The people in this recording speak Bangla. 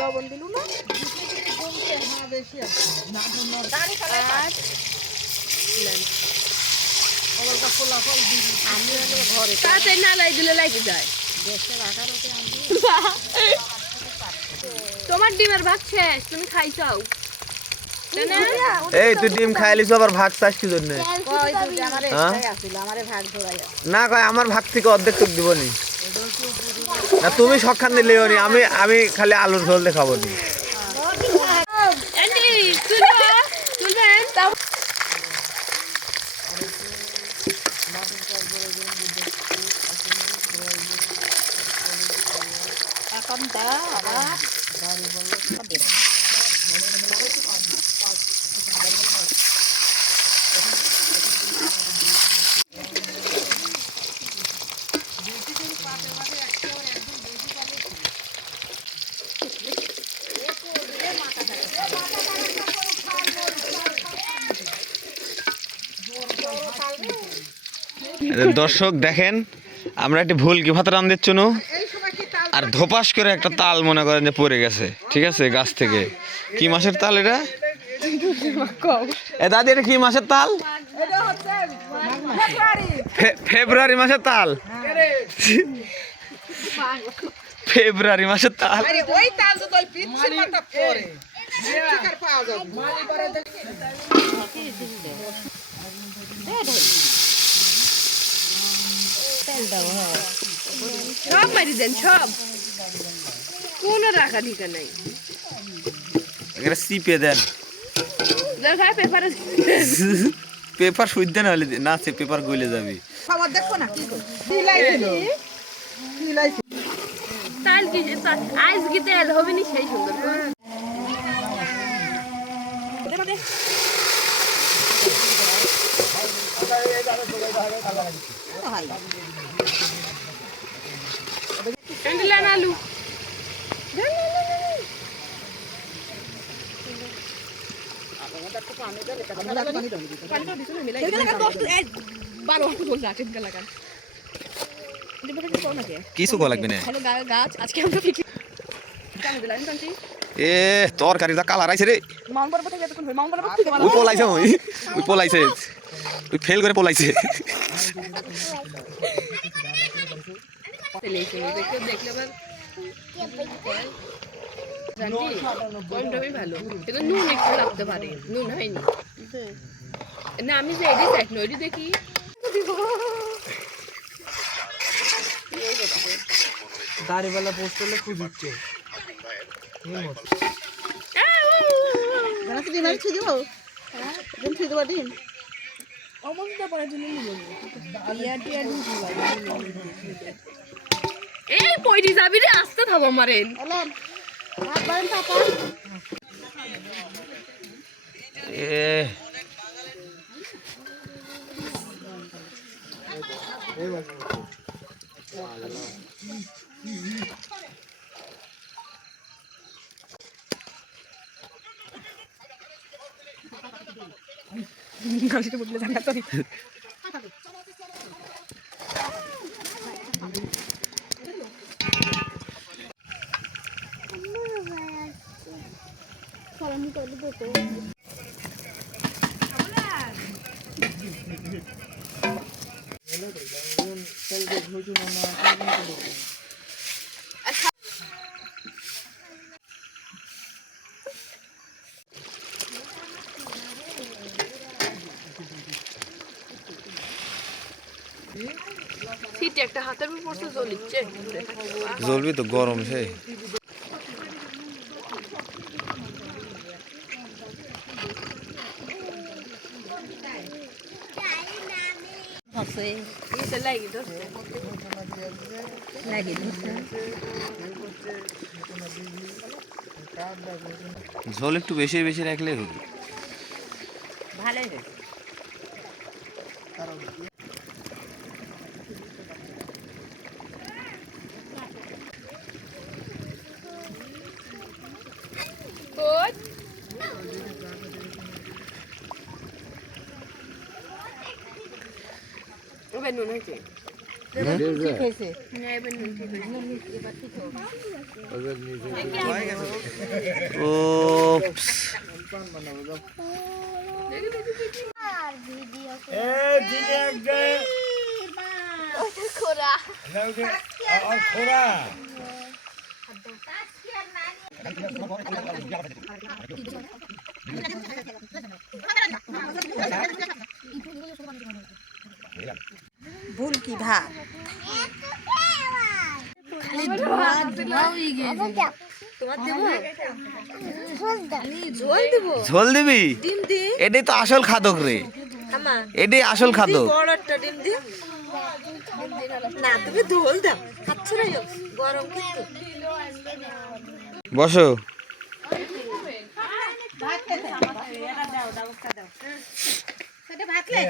লবণ দিলু না তাড়াতাড়ি না লাই দিলে লাগে যায়। তোমার ডিমের ভাত শেষ, তুমি খাইছাও? এই তুই ডিম খাইলিস আবার ভাগ চাস কি জন্য? না কয় আমার ভাগ থেকে অর্ধেক তোকে দিব নি। না তুমি সবখান দিলেও নি, আমি খালি আলুর ঝোল দিয়ে খাবো নি। দর্শক দেখেন, আমরা একটি ভুল কি ভাত রান্ধের জন্য আর ধোপাস করে একটা তাল মনে করেন যে পড়ে গেছে, ঠিক আছে, গাছ থেকে। কি মাসের তাল এটা? এ দাদি, এটা কি মাসের তাল? ফেব্রুয়ারি মাসের তাল। ফেব্রুয়ারি মাসের তাল। সব মারি দেন, সব কোনো রাখা ঠিকা নাই। এটা সিপে দেন, পেপার সুইচ দেন, হলে না সে পেপার গলে যাবে। তাল কি আইস কি তেল হবে নি সেই সুন্দর আলু কিছু কো লাগবে না। এ তরকারিটা কালার আইছে রে। ওই পলাইছে, ওই পলাইছে, ওই ফেল করে পলাইছে। ভালো কিন্তু নুন একটু লাগতে পারে, নুন হয়নি না। আমি যে এডি দেখ নইডি দেখি দাড়িওয়ালা পোস্ট করলে খুব ইচ্ছে এই পয়ডি যাবি রে, আসতে থাকো মারেন। সিটি একটা হাতের উপর পড়ছে, জ্বলিচ্ছে। জ্বলবি তো, গরম সে। ঝোল একটু বেশি বেশি রাখলে হবে। ভালোই নুন হয়েছে ঠিক হয়েছে না এবার নুন ঠিক হয়েছে ওপস ভুল কি ভাত ঝোল দিবি এটাই তো আসল খাদক রে এটাই আসল খাদক না তুমি ঢোল দাও আচ্ছা গরম কিন্তু বসো ভাত খেতে এটা দাও ব্যবস্থা দাও সেটা ভাত লে